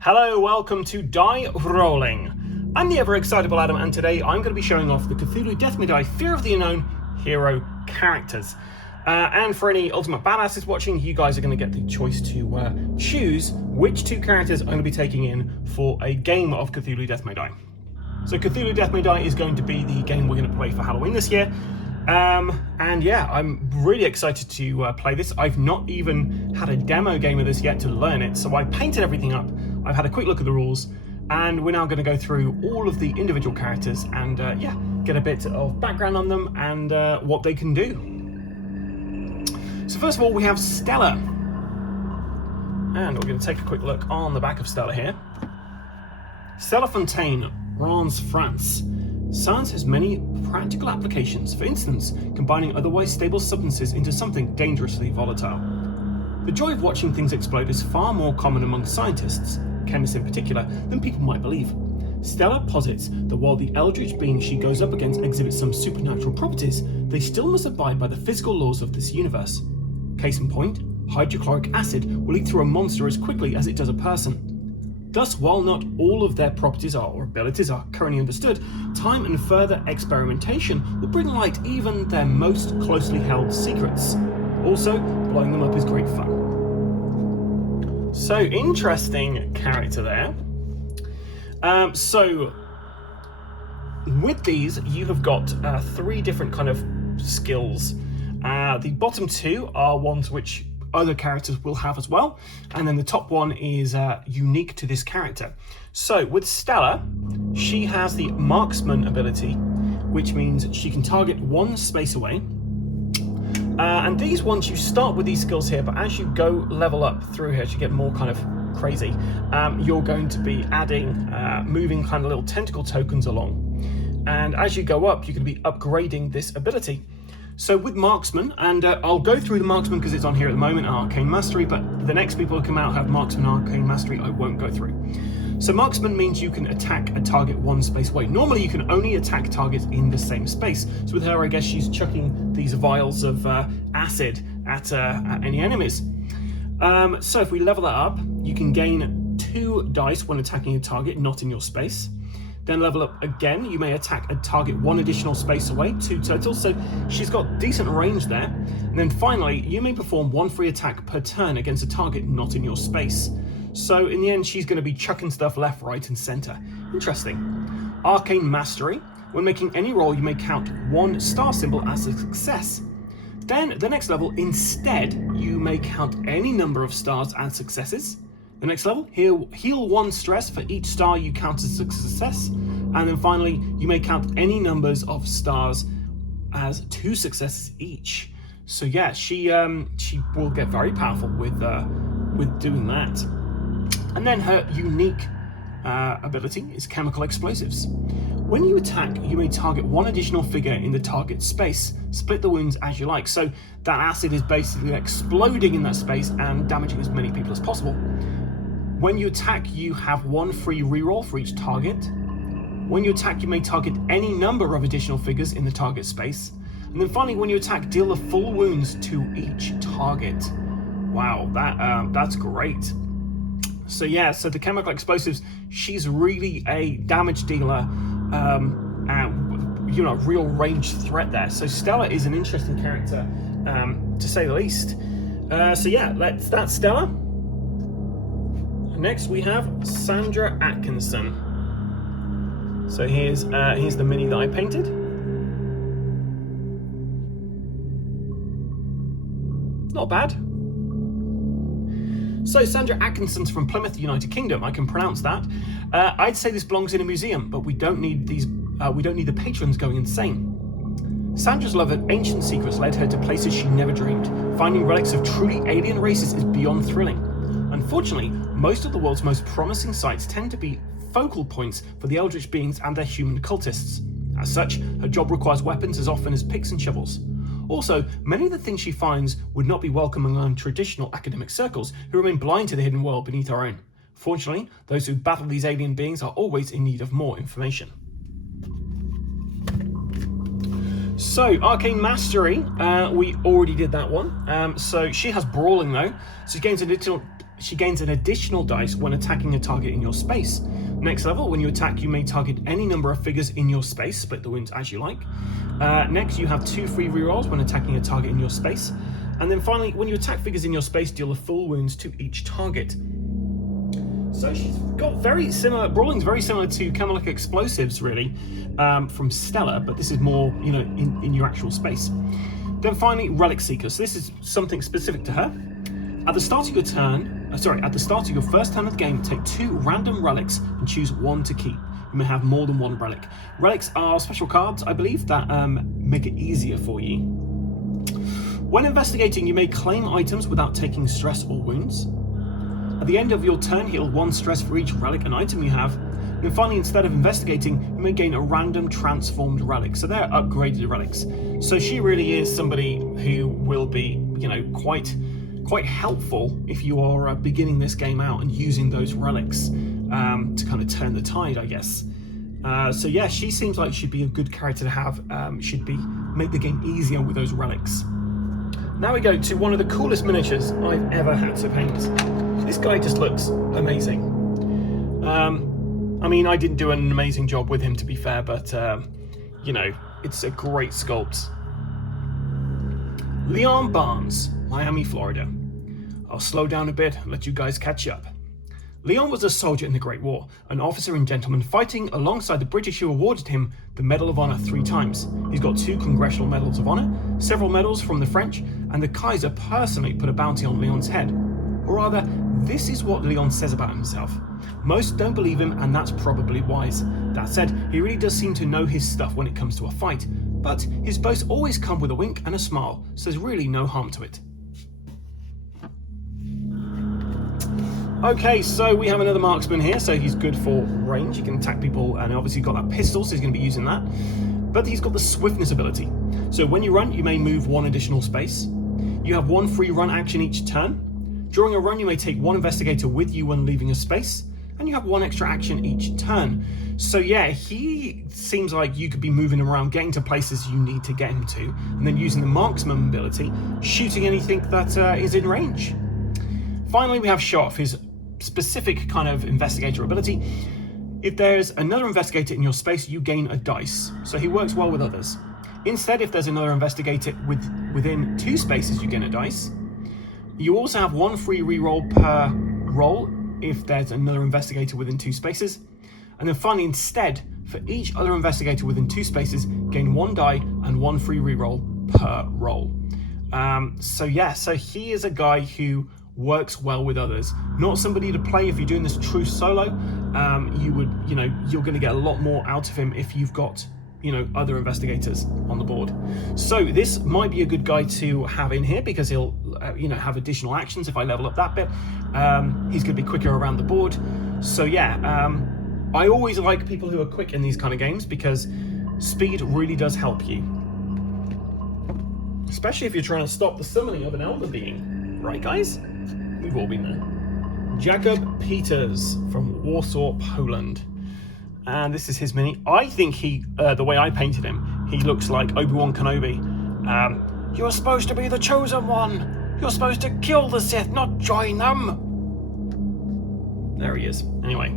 Hello, welcome to Die Rollin. I'm the ever-excitable Adam, and today I'm going to be showing off the Cthulhu Death May Die Fear of the Unknown hero characters. And for any Ultimate Badasses watching, you guys are going to get the choice to choose which two characters I'm going to be taking in for a game of Cthulhu Death May Die. So Cthulhu Death May Die is going to be the game we're going to play for Halloween this year. And yeah, I'm really excited to play this. I've not even had a demo game of this yet to learn it, so I painted everything up. I've had a quick look at the rules, and we're now going to go through all of the individual characters and yeah, get a bit of background on them and what they can do. So first of all, we have Stella, and we're going to take a quick look on the back of Stella here. Stella Fontaine, Reims, France. Science has many practical applications, for instance, combining otherwise stable substances into something dangerously volatile. The joy of watching things explode is far more common among scientists, chemists in particular, than people might believe. Stella posits that while the eldritch beings she goes up against exhibit some supernatural properties, they still must abide by the physical laws of this universe. Case in point, hydrochloric acid will eat through a monster as quickly as it does a person. Thus, while not all of their properties or abilities are currently understood, time and further experimentation will bring light even their most closely held secrets. Also, blowing them up is great fun. So, interesting character there. So, with these, you have got three different kind of skills. The bottom two are ones which other characters will have as well, and then the top one is unique to this character. So with Stella, she has the marksman ability, which means she can target one space away, and these ones, you start with these skills here, but as you go level up through here, as you get more kind of crazy, you're going to be adding moving kind of little tentacle tokens along, and as you go up, you're going to be upgrading this ability. So with Marksman, and I'll go through the Marksman because it's on here at the moment, Arcane Mastery, but the next people who come out have Marksman Arcane Mastery, I won't go through. So Marksman means you can attack a target one space away. Normally you can only attack targets in the same space. So with her, I guess she's chucking these vials of acid at any enemies. So if we level that up, you can gain 2 dice when attacking a target not in your space. Then level up again, you may attack a target 1 additional space away, 2 total, so she's got decent range there. And then finally, you may perform 1 free attack per turn against a target not in your space. So in the end, she's going to be chucking stuff left, right, and center. Interesting. Arcane Mastery. When making any roll, you may count 1 star symbol as a success. Then the next level, instead, you may count any number of stars as successes. The next level, heal 1 stress for each star you count as a success. And then finally, you may count any numbers of stars as 2 successes each. So yeah, she will get very powerful with doing that. And then her unique ability is Chemical Explosives. When you attack, you may target 1 additional figure in the target space. Split the wounds as you like. So that acid is basically exploding in that space and damaging as many people as possible. When you attack, you have 1 free reroll for each target. When you attack, you may target any number of additional figures in the target space. And then finally, when you attack, deal the full wounds to each target. Wow, that's great. So yeah, so the Chemical Explosives, she's really a damage dealer, and real range threat there. So Stella is an interesting character, to say the least. So yeah, that's Stella. Next we have Sandra Atkinson. So here's the mini that I painted. Not bad. So Sandra Atkinson's from Plymouth, United Kingdom. I can pronounce that. I'd say this belongs in a museum, but we don't need these. We don't need the patrons going insane. Sandra's love of ancient secrets led her to places she never dreamed. Finding relics of truly alien races is beyond thrilling. Unfortunately, most of the world's most promising sites tend to be focal points for the eldritch beings and their human cultists. As such, her job requires weapons as often as picks and shovels. Also, many of the things she finds would not be welcome among traditional academic circles who remain blind to the hidden world beneath our own. Fortunately, those who battle these alien beings are always in need of more information. So, Arcane Mastery, we already did that one. So she has Brawling though, so she gains an she gains an additional dice when attacking a target in your space. Next level, when you attack, you may target any number of figures in your space, split the wounds as you like. Next, you have 2 free rerolls when attacking a target in your space. And then finally, when you attack figures in your space, deal the full wounds to each target. So she's got very similar, brawling's very similar to kind of like explosives really, from Stella, but this is more, you know, in your actual space. Then finally, Relic Seeker. So this is something specific to her. At the start of your turn, at the start of your first turn of the game, take 2 random relics and choose 1 to keep. You may have more than 1 relic. Relics are special cards, I believe, that make it easier for you. When investigating, you may claim items without taking stress or wounds. At the end of your turn, heal 1 stress for each relic and item you have. And then finally, instead of investigating, you may gain a random transformed relic. So they're upgraded relics. So she really is somebody who will be, you know, quite helpful if you are beginning this game out and using those relics to kind of turn the tide, I guess. So yeah, she seems like she'd be a good character to have. Make the game easier with those relics. Now we go to one of the coolest miniatures I've ever had to paint. This guy just looks amazing. I mean, I didn't do an amazing job with him, to be fair, but you know, it's a great sculpt. Leon Barnes, Miami, Florida. I'll slow down a bit and let you guys catch up. Leon was a soldier in the Great War, an officer and gentleman fighting alongside the British who awarded him the Medal of Honor 3 times. He's got 2 Congressional Medals of Honor, several medals from the French, and the Kaiser personally put a bounty on Leon's head. Or rather, this is what Leon says about himself. Most don't believe him, and that's probably wise. That said, he really does seem to know his stuff when it comes to a fight, but his boasts always come with a wink and a smile, so there's really no harm to it. Okay, so we have another marksman here, so he's good for range. He can attack people, and obviously got that pistol, so he's going to be using that. But he's got the swiftness ability. So when you run, you may move 1 additional space. You have 1 free run action each turn. During a run, you may take 1 investigator with you when leaving a space, and you have 1 extra action each turn. So yeah, he seems like you could be moving him around, getting to places you need to get him to, and then using the marksman ability, shooting anything that is in range. Finally, we have Show Off, his specific kind of investigator ability. If there's another investigator in your space, you gain a dice, so he works well with others. Instead, if there's another investigator within 2 spaces, you gain a dice. You also have 1 free reroll per roll if there's another investigator within 2 spaces. And then finally, instead, for each other investigator within 2 spaces, gain 1 die and 1 free reroll per roll. So yeah, so he is a guy who works well with others. Not somebody to play if you're doing this true solo. You're going to get a lot more out of him if you've got, you know, other investigators on the board. So this might be a good guy to have in here because he'll, have additional actions if I level up that bit. He's going to be quicker around the board. So yeah, I always like people who are quick in these kind of games because speed really does help you. Especially if you're trying to stop the summoning of an elder being. Right, guys? We've all been there. Jacob Peters from Warsaw, Poland. And this is his mini. I think the way I painted him, he looks like Obi-Wan Kenobi. You're supposed to be the chosen one. You're supposed to kill the Sith, not join them. There he is. Anyway.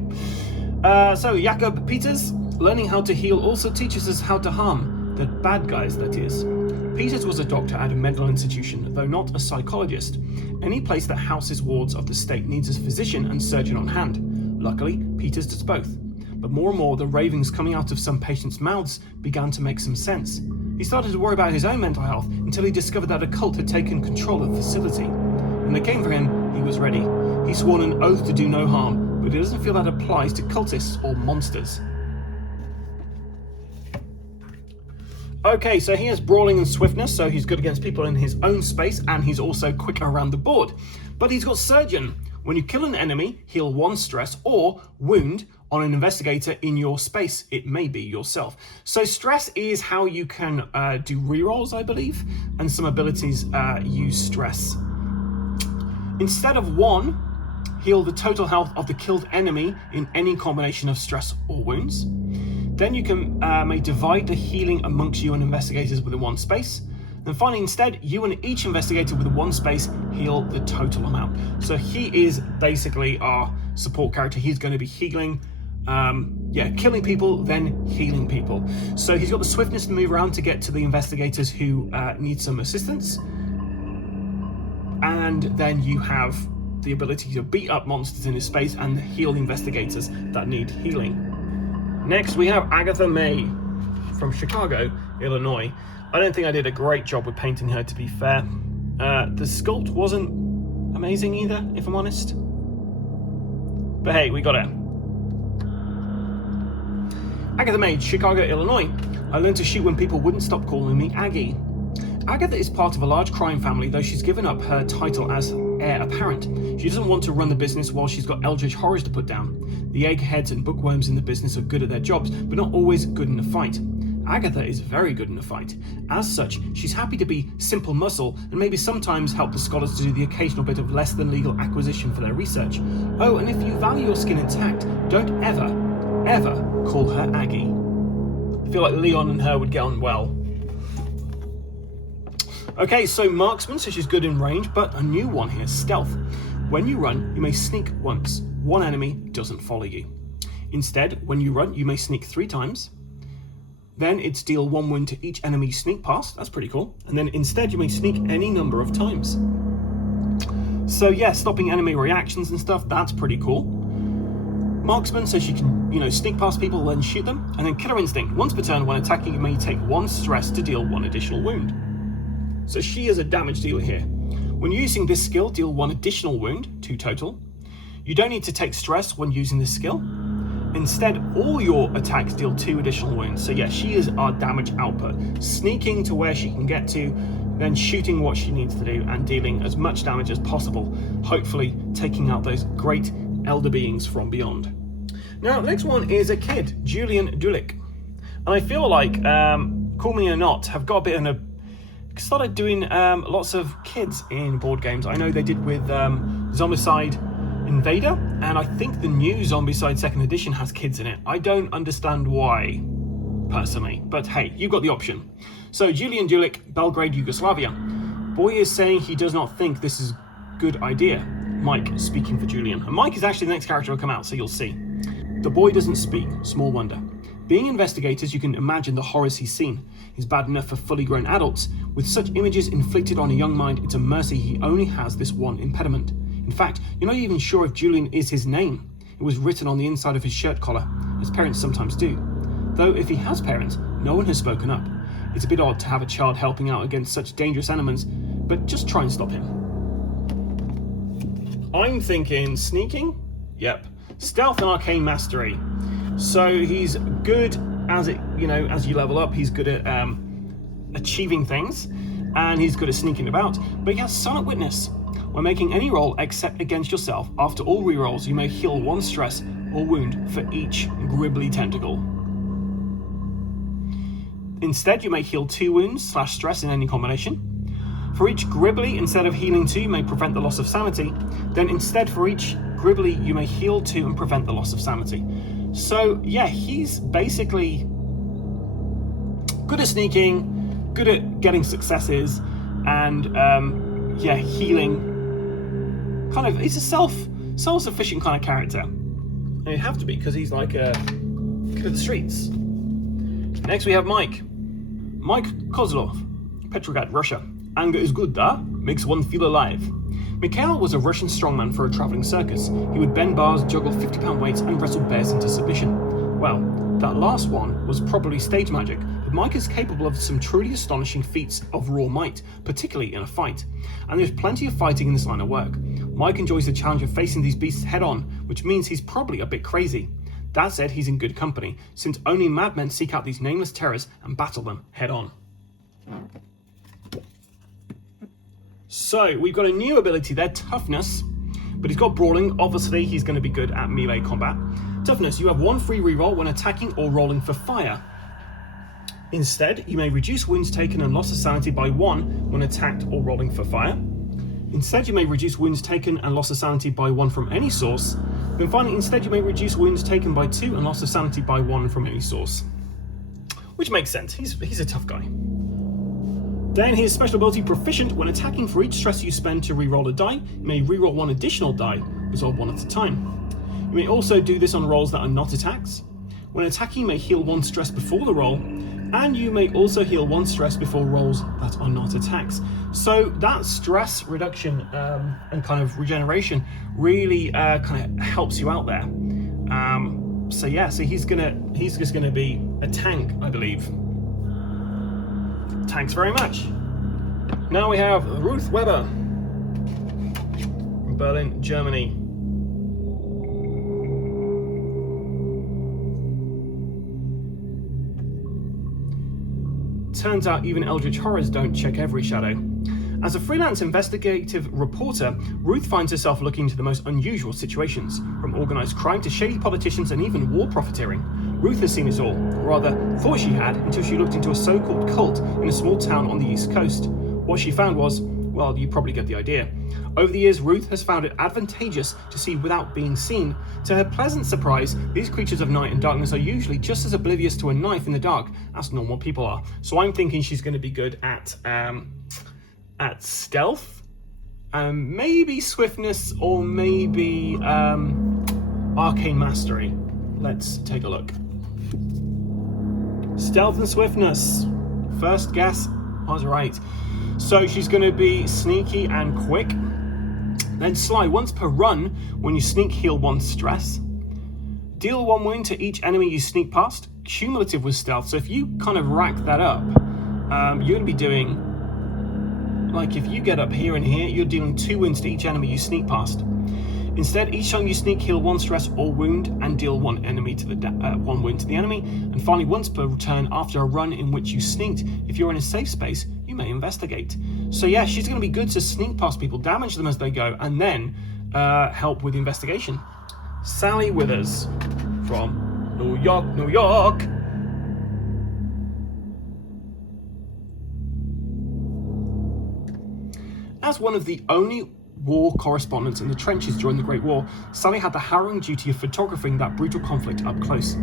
So Jacob Peters, learning how to heal also teaches us how to harm. The bad guys, that is. Peters was a doctor at a mental institution, though not a psychologist. Any place that houses wards of the state needs a physician and surgeon on hand. Luckily, Peters does both. But more and more, the ravings coming out of some patients' mouths began to make some sense. He started to worry about his own mental health until he discovered that a cult had taken control of the facility. When they came for him, he was ready. He swore an oath to do no harm, but he doesn't feel that applies to cultists or monsters. Okay, so he has brawling and swiftness, so he's good against people in his own space, and he's also quick around the board. But he's got surgeon. When you kill an enemy, heal 1 stress or wound on an investigator in your space. It may be yourself. So stress is how you can do rerolls, I believe, and some abilities use stress. Instead of 1, heal the total health of the killed enemy in any combination of stress or wounds. Then you may divide the healing amongst you and investigators within 1 space. Then finally, instead, you and each investigator with 1 space heal the total amount. So he is basically our support character. He's going to be healing, killing people, then healing people. So he's got the swiftness to move around to get to the investigators who need some assistance. And then you have the ability to beat up monsters in his space and heal the investigators that need healing. Next, we have Agatha May from Chicago, Illinois. I don't think I did a great job with painting her, to be fair. The sculpt wasn't amazing either, if I'm honest. But hey, we got her. Agatha May, Chicago, Illinois. I learned to shoot when people wouldn't stop calling me Aggie. Agatha is part of a large crime family, though she's given up her title as heir apparent. She doesn't want to run the business while she's got eldritch horrors to put down. The eggheads and bookworms in the business are good at their jobs, but not always good in a fight. Agatha is very good in a fight. As such, she's happy to be simple muscle and maybe sometimes help the scholars to do the occasional bit of less than legal acquisition for their research. Oh, and if you value your skin intact, don't ever call her Aggie. I feel like Leon and her would get on well. Okay, so marksman, so she's good in range, but a new one here, stealth. When you run, you may sneak once. 1 enemy doesn't follow you. Instead, when you run, you may sneak 3 times. Then it's deal 1 wound to each enemy you sneak past. That's pretty cool. And then instead, you may sneak any number of times. So yeah, stopping enemy reactions and stuff, that's pretty cool. Marksman, so she can, sneak past people, then shoot them. And then killer instinct. Once per turn, when attacking, you may take 1 stress to deal 1 additional wound. So she is a damage dealer here. When using this skill, deal 1 additional wound, 2 total. You don't need to take stress when using this skill. Instead, all your attacks deal 2 additional wounds. So yeah, she is our damage output. Sneaking to where she can get to, then shooting what she needs to do, and dealing as much damage as possible. Hopefully taking out those great elder beings from beyond. Now, the next one is a kid, Julian Dulick. And I feel like, Call Me or Not, have got a bit in a started doing lots of kids in board games. I know they did with Zombicide Invader, and I think the new Zombicide 2nd edition has kids in it. I don't understand why, personally, but hey, you've got the option. So Julian Dulick, Belgrade, Yugoslavia. Boy is saying he does not think this is a good idea. Mike speaking for Julian. And Mike is actually the next character to come out, so you'll see. The boy doesn't speak, small wonder. Being investigators, you can imagine the horrors he's seen. He's bad enough for fully grown adults. With such images inflicted on a young mind, it's a mercy he only has this one impediment. In fact, you're not even sure if Julian is his name. It was written on the inside of his shirt collar, as parents sometimes do. Though if he has parents, no one has spoken up. It's a bit odd to have a child helping out against such dangerous enemies, but just try and stop him. I'm thinking sneaking? Yep. Stealth and arcane mastery. So he's good as as you level up, he's good at achieving things, and he's good at sneaking about, but he has silent witness. When making any roll except against yourself, after all rerolls, you may heal 1 stress or wound for each gribbly tentacle. Instead, you may heal 2 wounds / stress in any combination. For each gribbly, instead of healing 2, you may prevent the loss of sanity. Then instead, for each gribbly, you may heal 2 and prevent the loss of sanity. So yeah, he's basically good at sneaking, good at getting successes, and healing. He's a self-sufficient kind of character. And he'd have to be, because he's like a kid of the streets. Next we have Mike Kozlov, Petrograd, Russia. Anger is good, makes one feel alive. Mikhail was a Russian strongman for a traveling circus. He would bend bars, juggle 50-pound weights, and wrestle bears into submission. Well, that last one was probably stage magic, but Mike is capable of some truly astonishing feats of raw might, particularly in a fight. And there's plenty of fighting in this line of work. Mike enjoys the challenge of facing these beasts head-on, which means he's probably a bit crazy. That said, he's in good company, since only madmen seek out these nameless terrors and battle them head-on. So, we've got a new ability there, Toughness, but he's got Brawling. Obviously, he's going to be good at melee combat. Toughness, you have 1 free reroll when attacking or rolling for fire. Instead, you may reduce wounds taken and loss of sanity by 1 when attacked or rolling for fire. Instead, you may reduce wounds taken and loss of sanity by 1 from any source. Then finally, instead, you may reduce wounds taken by 2 and loss of sanity by 1 from any source. Which makes sense, he's a tough guy. Then his special ability Proficient. When attacking, for each stress you spend to reroll a die, you may reroll one additional die, resolve one at a time. You may also do this on rolls that are not attacks. When attacking, you may heal one stress before the roll, and you may also heal one stress before rolls that are not attacks. So that stress reduction and kind of regeneration really kind of helps you out there. So yeah, so he's just gonna be a tank, I believe. Thanks very much. Now we have Ruth Weber from Berlin, Germany. Turns out even Eldritch Horrors don't check every shadow. As a freelance investigative reporter, Ruth finds herself looking into the most unusual situations, from organised crime to shady politicians and even war profiteering. Ruth has seen it all, or rather, thought she had, until she looked into a so-called cult in a small town on the East Coast. What she found was, well, you probably get the idea. Over the years, Ruth has found it advantageous to see without being seen. To her pleasant surprise, these creatures of night and darkness are usually just as oblivious to a knife in the dark as normal people are. So I'm thinking she's going to be good at stealth, maybe swiftness, or maybe arcane mastery. Let's take a look. Stealth and swiftness. First guess, I was right. So she's going to be sneaky and quick. Then sly. Once per run, when you sneak, heal one stress. Deal one wound to each enemy you sneak past. Cumulative with stealth. So if you kind of rack that up, you're going to be doing, like if you get up here and here, you're dealing 2 wounds to each enemy you sneak past. Instead, each time you sneak, heal one stress or wound and deal one wound to the enemy. And finally, once per turn after a run in which you sneaked, if you're in a safe space, you may investigate. So yeah, she's going to be good to sneak past people, damage them as they go, and then help with the investigation. Sally Withers from New York, New York. As one of the only war correspondents in the trenches during the Great War, Sally had the harrowing duty of photographing that brutal conflict up close.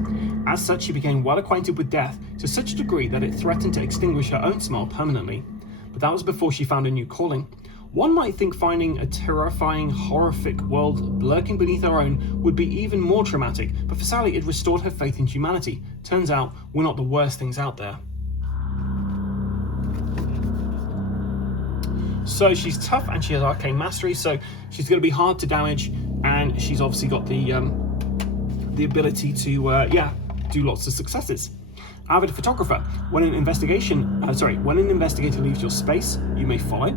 As such, she became well acquainted with death to such a degree that it threatened to extinguish her own smile permanently. But that was before she found a new calling. One might think finding a terrifying, horrific world lurking beneath her own would be even more traumatic, but for Sally it restored her faith in humanity. Turns out, we're not the worst things out there. So she's tough and she has arcane mastery, so she's going to be hard to damage, and she's obviously got the ability to do lots of successes. Avid photographer. When an investigator leaves your space, you may follow.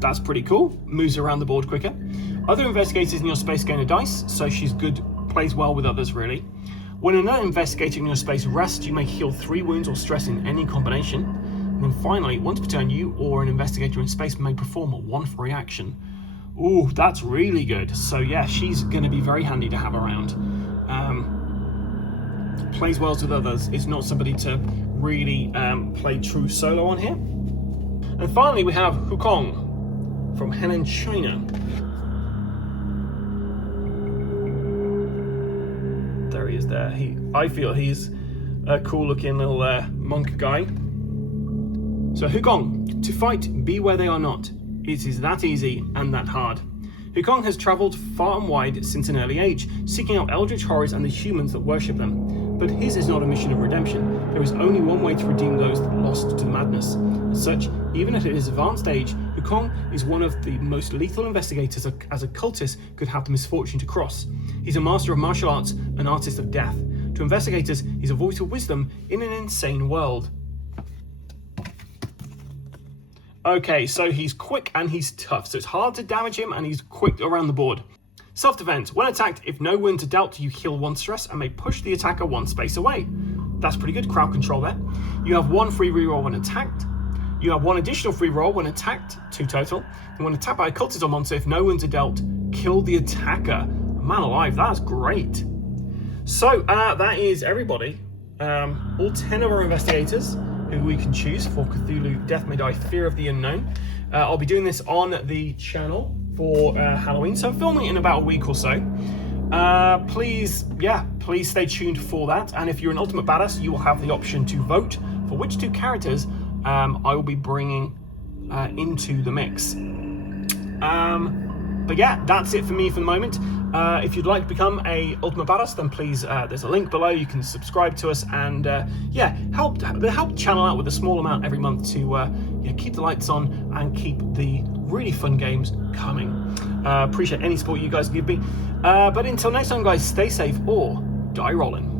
That's pretty cool. Moves around the board quicker. Other investigators in your space gain a dice, so she's good, plays well with others really. When another investigator in your space rests, you may heal 3 wounds or stress in any combination. And then finally, once per turn, you or an investigator in space may perform one free action. Ooh, that's really good. So yeah, she's going to be very handy to have around. Plays well with others. Is not somebody to really play true solo on here. And finally, we have Hukong from Henan, China. There he is there. I feel he's a cool-looking little monk guy. So Hukong, to fight, be where they are not. It is that easy and that hard. Hukong has travelled far and wide since an early age, seeking out eldritch horrors and the humans that worship them. But his is not a mission of redemption. There is only one way to redeem those lost to madness. As such, even at his advanced age, Hukong is one of the most lethal investigators as a cultist could have the misfortune to cross. He's a master of martial arts, an artist of death. To investigators, he's a voice of wisdom in an insane world. Okay, so he's quick and he's tough, so it's hard to damage him, and he's quick around the board. Self-defense. When attacked, if no wounds are dealt, you heal 1 stress and may push the attacker 1 space away. That's pretty good crowd control there. You have 1 free reroll when attacked. You have 1 additional free roll when attacked, 2 total. And when attacked by a cultist or monster, if no wounds are dealt, kill the attacker. Man alive, that's great. So that is everybody. All 10 of our investigators who we can choose for Cthulhu Death May Die, Fear of the Unknown. I'll be doing this on the channel for Halloween, so I'm filming it in about a week or so. Please stay tuned for that. And if you're an Ultimate Badass, you will have the option to vote for which 2 characters I will be bringing into the mix. But yeah, that's it for me for the moment. If you'd like to become a Ultimate Badass, then please, there's a link below. You can subscribe to us and help the channel out with a small amount every month to keep the lights on and keep the really fun games coming. Appreciate any support you guys give me. But until next time, guys, stay safe or die rolling.